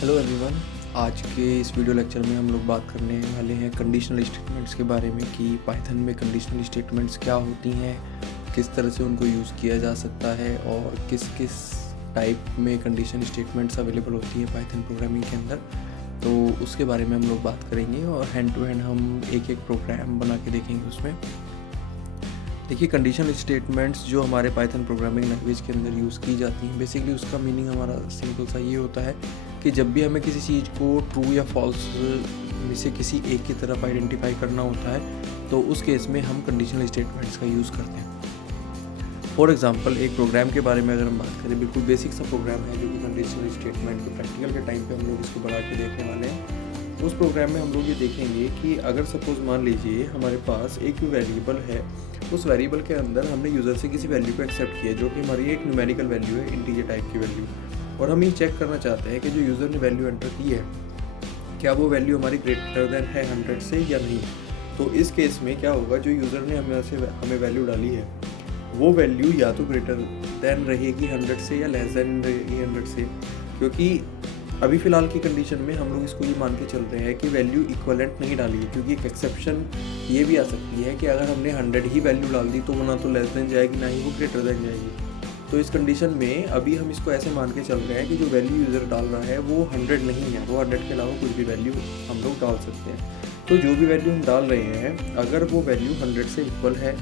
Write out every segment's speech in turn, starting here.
Hello everyone. आज के इस वीडियो लेक्चर में हम लोग बात करने वाले हैं कंडीशनल स्टेटमेंट्स के बारे में कि पाइथन में कंडीशनल स्टेटमेंट्स क्या होती हैं, किस तरह से उनको यूज़ किया जा सकता है और किस किस टाइप में कंडीशन स्टेटमेंट्स अवेलेबल होती हैं पाइथन प्रोग्रामिंग के अंदर। तो उसके बारे में हम लोग बात करेंगे और हैंड टू हैंड हम एक एक प्रोग्राम बना के देखेंगे उसमें। देखिए, कंडीशनल स्टेटमेंट्स जो हमारे पाइथन प्रोग्रामिंग लैंग्वेज के अंदर यूज़ की जाती हैं, बेसिकली उसका मीनिंग हमारा सिंपल सा ये होता है कि जब भी हमें किसी चीज़ को ट्रू या फॉल्स में से किसी एक की तरफ आइडेंटिफाई करना होता है तो उस केस में हम कंडीशनल स्टेटमेंट्स का यूज़ करते हैं। फॉर एग्जांपल, एक प्रोग्राम के बारे में अगर हम बात करें, बिल्कुल बेसिक सा प्रोग्राम है जो कि कंडीशनल स्टेटमेंट के प्रैक्टिकल के टाइम पे हम लोग इसको बढ़ा के देखने वाले हैं। उस प्रोग्राम में हम लोग ये देखेंगे कि अगर सपोज मान लीजिए हमारे पास एक वेरिएबल है, उस वेरिएबल के अंदर हमने यूज़र से किसी वैल्यू को एक्सेप्ट किया जो कि हमारी एक न्यूमेरिकल वैल्यू है, इंटीजर टाइप की वैल्यू, और हम ये चेक करना चाहते हैं कि जो यूज़र ने वैल्यू एंटर की है क्या वो वैल्यू हमारी ग्रेटर देन है 100 से या नहीं। तो इस केस में क्या होगा, जो यूज़र ने हमें वैल्यू डाली है वो वैल्यू या तो ग्रेटर देन रहेगी 100 से या लेस देन रहेगी 100 से, क्योंकि अभी फ़िलहाल की कंडीशन में हम लोग इसको ये मान के चल रहे हैं कि वैल्यू इक्वलेंट नहीं डाली है, क्योंकि एक एक्सेप्शन ये भी आ सकती है कि अगर हमने 100 ही वैल्यू डाल दी तो वो ना तो लेस देन जाएगी ना ही वो ग्रेटर देन जाएगी। तो इस कंडीशन में अभी हम इसको ऐसे मान के चल रहे हैं कि जो वैल्यू यूज़र डाल रहा है वो 100 नहीं है, वो 100 के अलावा कुछ भी वैल्यू हम लोग डाल सकते हैं। तो जो भी वैल्यू हम डाल रहे हैं अगर वो वैल्यू 100 से इक्वल है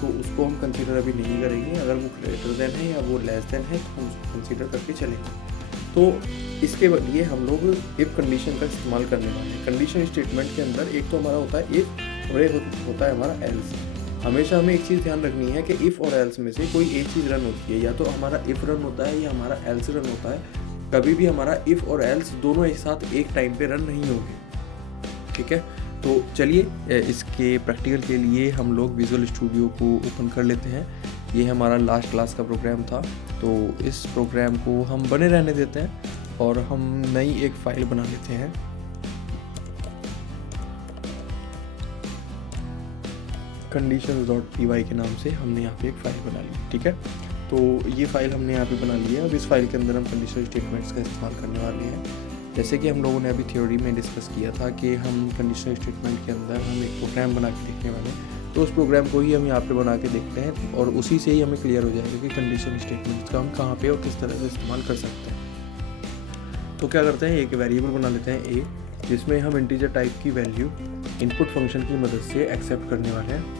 तो उसको हम कंसीडर अभी नहीं करेंगे, अगर वो ग्रेटर देन है या वो लेस देन है तो हम उसको कंसीडर करके चलेंगे। तो इसके लिए हम लोग इफ़ कंडीशन का इस्तेमाल करने वाले हैं। कंडीशन स्टेटमेंट के अंदर एक तो हमारा होता है इफ़ और एक होता है हमारा एल्स। हमेशा हमें एक चीज़ ध्यान रखनी है कि इफ़ और एल्स में से कोई एक चीज़ रन होती है, या तो हमारा इफ़ रन होता है या हमारा एल्स रन होता है। कभी भी हमारा इफ़ और एल्स दोनों एक साथ एक टाइम पे रन नहीं होंगे, ठीक है। तो चलिए इसके प्रैक्टिकल के लिए हम लोग विजुअल स्टूडियो को ओपन कर लेते हैं। ये हमारा लास्ट क्लास का प्रोग्राम था, तो इस प्रोग्राम को हम बने रहने देते हैं और हम नई एक फ़ाइल बना लेते हैं। conditions.py के नाम से हमने यहाँ पे एक फ़ाइल बना ली, ठीक है। तो ये फ़ाइल हमने यहाँ पे बना ली है। अब इस फाइल के अंदर हम कंडीशनल स्टेटमेंट्स का इस्तेमाल करने वाले हैं। जैसे कि हम लोगों ने अभी थ्योरी में डिस्कस किया था कि हम कंडीशनल स्टेटमेंट के अंदर हम एक प्रोग्राम बना के देखने वाले हैं, तो उस प्रोग्राम को ही हम यहाँ पे बना के देखते हैं और उसी से ही हमें क्लियर हो जाएगा कि कंडीशनल स्टेटमेंट्स का हम कहाँ पे और किस तरह से इस्तेमाल कर सकते हैं। तो क्या करते हैं, एक वेरिएबल बना लेते हैं ए, जिसमें हम इंटीजर टाइप की वैल्यू इनपुट फंक्शन की मदद से एक्सेप्ट करने वाले हैं।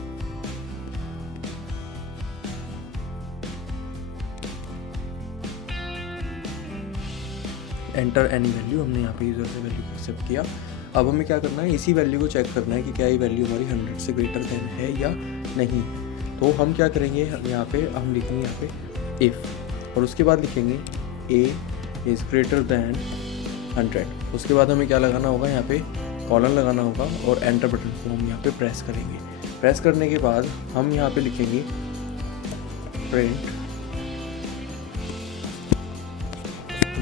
एंटर एनी वैल्यू, हमने यहाँ पे यूज़र से वैल्यू एक्सेप्ट किया। अब हमें क्या करना है, इसी वैल्यू को चेक करना है कि क्या ये वैल्यू हमारी 100 से ग्रेटर देन है या नहीं। तो हम क्या करेंगे, यहाँ पे हम लिखेंगे यहाँ पे इफ़ और उसके बाद लिखेंगे ए इज़ ग्रेटर दैन 100। उसके बाद हमें क्या लगाना होगा, यहाँ पे कॉलन लगाना होगा और एंटर बटन को हम यहाँ पे प्रेस करेंगे। प्रेस करने के बाद हम यहाँ पे लिखेंगे print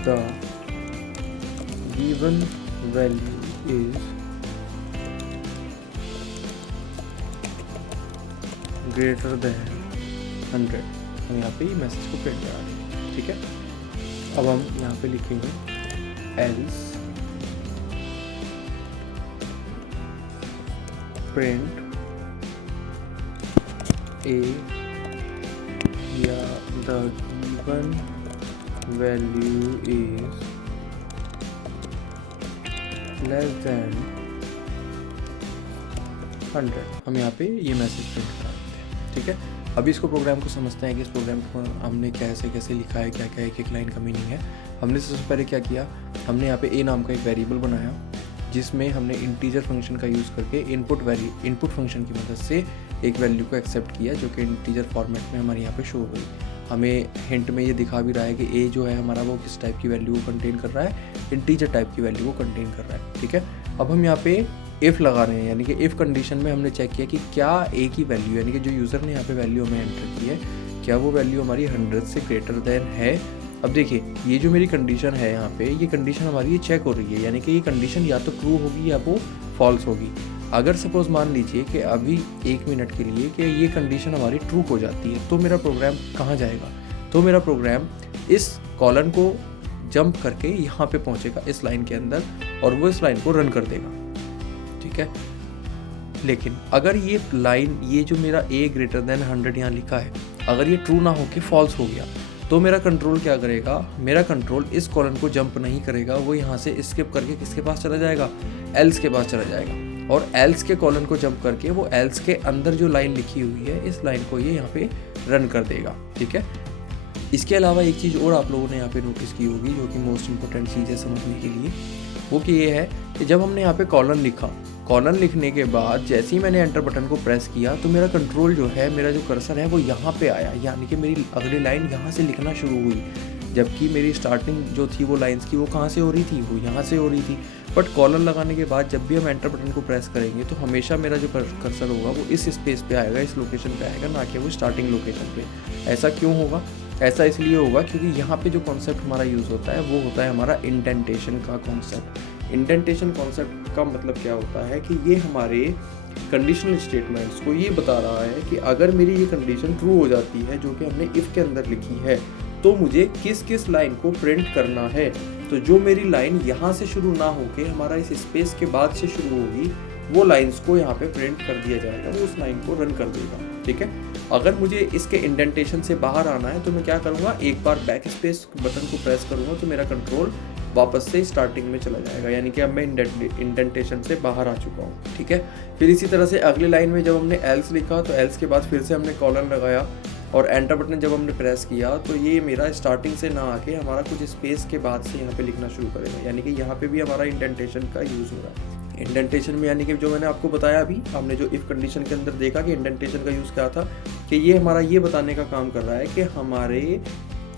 the given value is greater than 100। हम यहाँ पे मैसेज को प्रिंट करा देंगे, ठीक है। अब हम यहाँ पे लिखेंगे एल्स प्रिंट ए या the given value is less than 100। हम यहाँ पे ये मैसेज प्रिंट करा देते हैं, ठीक है। अभी इसको प्रोग्राम को समझते हैं कि इस प्रोग्राम को हमने कैसे कैसे लिखा है, क्या क्या एक एक लाइन का मीनिंग है। हमने सबसे पहले क्या किया, हमने यहाँ पे ए नाम का एक वेरिएबल बनाया जिसमें हमने इंटीजर फंक्शन का यूज़ करके इनपुट फंक्शन की मदद से एक वैल्यू को एक्सेप्ट किया जो कि इंटीजर फॉर्मेट में हमारे यहाँ पे शो हो गई। हमें हिंट में ये दिखा भी रहा है कि ए जो है हमारा वो किस टाइप की वैल्यू को कंटेन कर रहा है, इंटीजर टाइप की वैल्यू को कंटेन कर रहा है, ठीक है। अब हम यहाँ पे इफ़ लगा रहे हैं, यानी कि इफ़ कंडीशन में हमने चेक किया कि क्या ए की वैल्यू, यानी कि जो यूज़र ने यहाँ पे वैल्यू हमें एंटर की है, क्या वो वैल्यू हमारी 100 से ग्रेटर देन है। अब देखिए, ये जो मेरी कंडीशन है यहाँ पे, ये कंडीशन हमारी ये चेक हो रही है, यानी कि ये कंडीशन या तो ट्रू होगी या वो फॉल्स होगी। अगर सपोज मान लीजिए कि अभी 1 मिनट के लिए कि ये कंडीशन हमारी ट्रू हो जाती है तो मेरा प्रोग्राम कहाँ जाएगा, तो मेरा प्रोग्राम इस कॉलन को जंप करके यहाँ पे पहुँचेगा इस लाइन के अंदर और वो इस लाइन को रन कर देगा, ठीक है। लेकिन अगर ये लाइन, ये जो मेरा a ग्रेटर देन 100 यहाँ लिखा है, अगर ये ट्रू ना होके फॉल्स हो गया तो मेरा कंट्रोल क्या करेगा, मेरा कंट्रोल इस कॉलन को जंप नहीं करेगा, वो यहाँ से स्किप करके किसके पास चला जाएगा, एल्स के पास चला जाएगा और एल्स के कॉलन को जंप करके वो एल्स के अंदर जो लाइन लिखी हुई है इस लाइन को ये यहाँ पे रन कर देगा, ठीक है। इसके अलावा एक चीज़ और आप लोगों ने यहाँ पे नोटिस की होगी जो कि मोस्ट इंपॉर्टेंट चीज़ है समझने के लिए, वो कि ये है कि जब हमने यहाँ पे कॉलन लिखा, कॉलन लिखने के बाद जैसे ही मैंने एंटर बटन को प्रेस किया तो मेरा कंट्रोल जो है, मेरा जो कर्सर है वो यहाँ पे आया, यानी कि मेरी अगली लाइन यहाँ से लिखना शुरू हुई, जबकि मेरी स्टार्टिंग जो थी वो लाइंस की वो कहाँ से हो रही थी, वो यहाँ से हो रही थी। बट कॉलन लगाने के बाद जब भी हम एंटर बटन को प्रेस करेंगे तो हमेशा मेरा जो कर्सर होगा वो इस स्पेस पे आएगा, इस लोकेशन पे आएगा, ना कि वो स्टार्टिंग लोकेशन पे। ऐसा क्यों होगा? ऐसा इसलिए होगा क्योंकि यहाँ पे जो कॉन्सेप्ट हमारा यूज़ होता है वो होता है हमारा इंडेंटेशन का कॉन्सेप्ट। इंडेंटेशन कॉन्सेप्ट का मतलब क्या होता है कि ये हमारे कंडीशनल स्टेटमेंट्स को ये बता रहा है कि अगर मेरी ये कंडीशन ट्रू हो जाती है जो कि हमने इफ़ के अंदर लिखी है तो मुझे किस किस लाइन को प्रिंट करना है। तो जो मेरी लाइन यहाँ से शुरू ना होके हमारा इस स्पेस के बाद से शुरू होगी वो लाइंस को यहाँ पे प्रिंट कर दिया जाएगा, वो उस लाइन को रन कर देगा, ठीक है। अगर मुझे इसके इंडेंटेशन से बाहर आना है तो मैं क्या करूँगा, एक बार बैक स्पेस बटन को प्रेस करूँगा तो मेरा कंट्रोल वापस से स्टार्टिंग में चला जाएगा, यानी कि अब मैं इंडेंटेशन से बाहर आ चुका हूँ, ठीक है। फिर इसी तरह से अगली लाइन में जब हमने एल्स लिखा तो एल्स के बाद फिर से हमने कॉलन लगाया और एंटर बटन जब हमने प्रेस किया तो ये मेरा स्टार्टिंग से ना आके हमारा कुछ स्पेस के बाद से यहाँ पे लिखना शुरू करेगा, यानी कि यहाँ पे भी हमारा इंडेंटेशन का यूज़ हो रहा है। इंडेंटेशन में यानी कि जो मैंने आपको बताया अभी, हमने जो इफ़ कंडीशन के अंदर देखा कि इंडेंटेशन का यूज़ क्या था, कि ये हमारा ये बताने का काम कर रहा है कि हमारे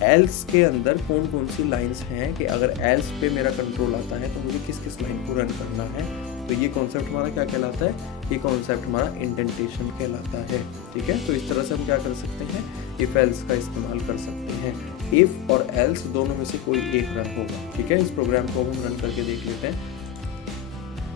एल्स के अंदर कौन कौन सी लाइंस हैं, कि अगर एल्स पे मेरा कंट्रोल आता है तो मुझे किस किस लाइन को रन करना है। तो ये कॉन्सेप्ट हमारा क्या कहलाता है, ये कॉन्सेप्ट हमारा इंडेंटेशन कहलाता है, ठीक है। तो इस तरह से हम क्या कर सकते हैं, इफ़ एल्स का इस्तेमाल कर सकते हैं। इफ़ और एल्स दोनों में से कोई एक रन होगा, ठीक है। इस प्रोग्राम को हम रन करके देख लेते हैं।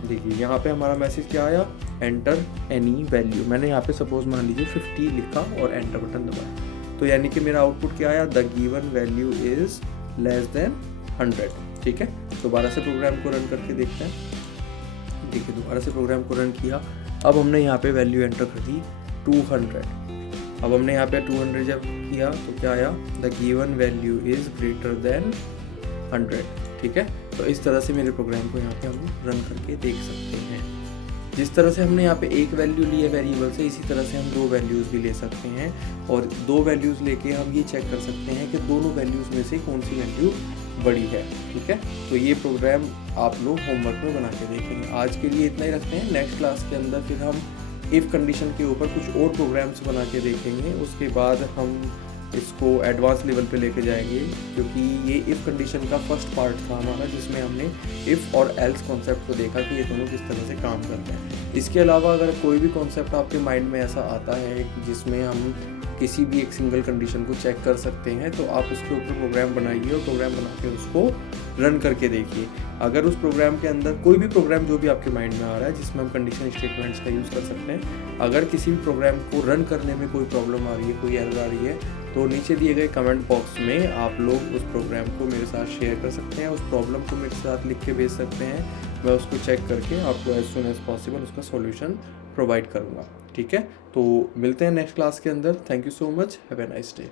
देखिए यहाँ पे हमारा मैसेज क्या आया, एंटर एनी वैल्यू। मैंने यहाँ पे सपोज मान लीजिए 50 लिखा और एंटर बटन दबाया, तो यानी कि मेरा आउटपुट क्या आया, the given value is less than 100, ठीक है। दोबारा से प्रोग्राम को रन करके देखते हैं। देखिए दोबारा से प्रोग्राम को रन किया, अब हमने यहाँ पे वैल्यू एंटर कर दी 200। अब हमने यहाँ पे 200 जब किया तो क्या आया, the given value is greater than 100, ठीक है। तो इस तरह से मेरे प्रोग्राम को यहाँ पे हम रन करके देख सकते हैं। जिस तरह से हमने यहाँ पे एक वैल्यू ली है वेरिएबल से, इसी तरह से हम दो वैल्यूज़ भी ले सकते हैं और दो वैल्यूज़ लेके हम ये चेक कर सकते हैं कि दोनों वैल्यूज़ में से कौन सी वैल्यू बड़ी है, ठीक है। तो ये प्रोग्राम आप लोग होमवर्क में बना के देखेंगे। आज के लिए इतना ही रखते हैं। नेक्स्ट क्लास के अंदर फिर हम इफ़ कंडीशन के ऊपर कुछ और प्रोग्राम्स बना के देखेंगे। उसके बाद हम इसको एडवांस लेवल पे लेके जाएंगे, क्योंकि ये इफ़ कंडीशन का फर्स्ट पार्ट था हमारा, जिसमें हमने इफ़ और एल्स कॉन्सेप्ट को देखा कि ये दोनों किस तरह से काम करते हैं। इसके अलावा अगर कोई भी कॉन्सेप्ट आपके माइंड में ऐसा आता है जिसमें हम किसी भी एक सिंगल कंडीशन को चेक कर सकते हैं, तो आप उसके ऊपर प्रोग्राम बनाइए और प्रोग्राम बना के उसको रन करके देखिए। अगर उस प्रोग्राम के अंदर कोई भी प्रोग्राम जो भी आपके माइंड में आ रहा है जिसमें हम कंडीशन स्टेटमेंट्स का यूज़ कर सकते हैं, अगर किसी भी प्रोग्राम को रन करने में कोई प्रॉब्लम आ रही है, कोई एरर आ रही है, तो नीचे दिए गए कमेंट बॉक्स में आप लोग उस प्रोग्राम को मेरे साथ शेयर कर सकते हैं, उस प्रॉब्लम को मेरे साथ लिख के भेज सकते हैं। मैं उसको चेक करके आपको एज सुन एज पॉसिबल उसका सॉल्यूशन प्रोवाइड करूँगा, ठीक है। तो मिलते हैं नेक्स्ट क्लास के अंदर। Thank you so much, have a nice day.